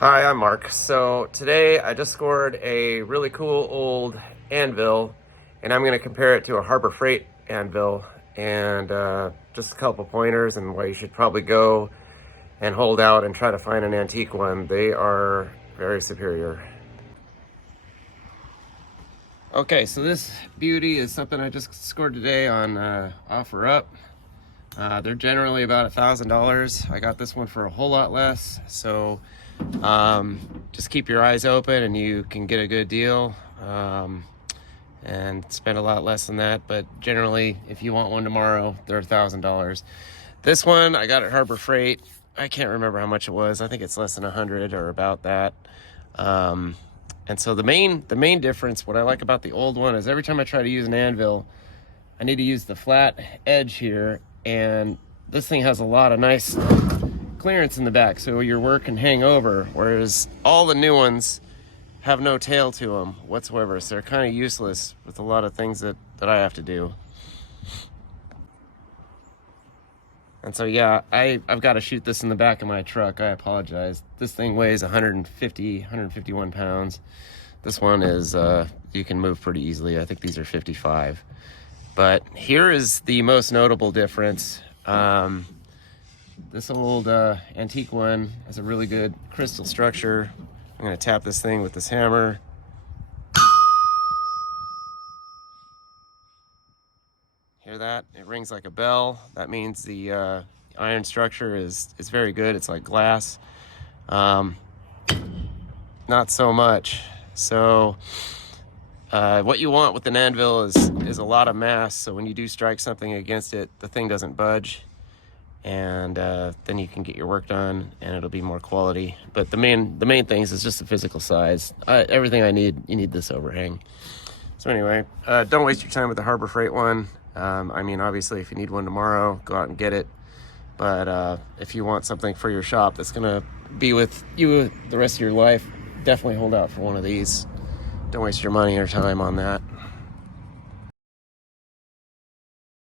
Hi, I'm Mark. So today I just scored a really cool old anvil, and I'm going to compare it to a Harbor Freight anvil, and just a couple pointers and why you should probably go and hold out and try to find an antique one. They are very superior. Okay, so this beauty is something I just scored today on OfferUp. They're generally about $1,000. I got this one for a whole lot less, so just keep your eyes open and you can get a good deal and spend a lot less than that. But generally, if you want one tomorrow, they're $1,000. This one I got at Harbor Freight. I can't remember how much it was. I think it's less than 100 or about that. And so the main difference, what I like about the old one, is every time I try to use an anvil, I need to use the flat edge here, and this thing has a lot of nice clearance in the back, so your work can hang over, whereas all the new ones have no tail to them whatsoever, so they're kind of useless with a lot of things that I have to do. And so yeah, I've got to shoot this in the back of my truck. I apologize. This thing weighs 151 pounds. This one is you can move pretty easily. I think these are 55. But here is the most notable difference. This old antique one has a really good crystal structure. I'm going to tap this thing with this hammer. Hear that? It rings like a bell. That means the iron structure is very good. It's like glass. Not so much. So what you want with an anvil is a lot of mass, so when you do strike something against it, the thing doesn't budge, and then you can get your work done and it'll be more quality. But the main things is just the physical size. Everything I need, you need this overhang. So anyway, don't waste your time with the Harbor Freight one. I mean, obviously, if you need one tomorrow, go out and get it. But if you want something for your shop that's gonna be with you the rest of your life, definitely hold out for one of these. Don't waste your money or time on that.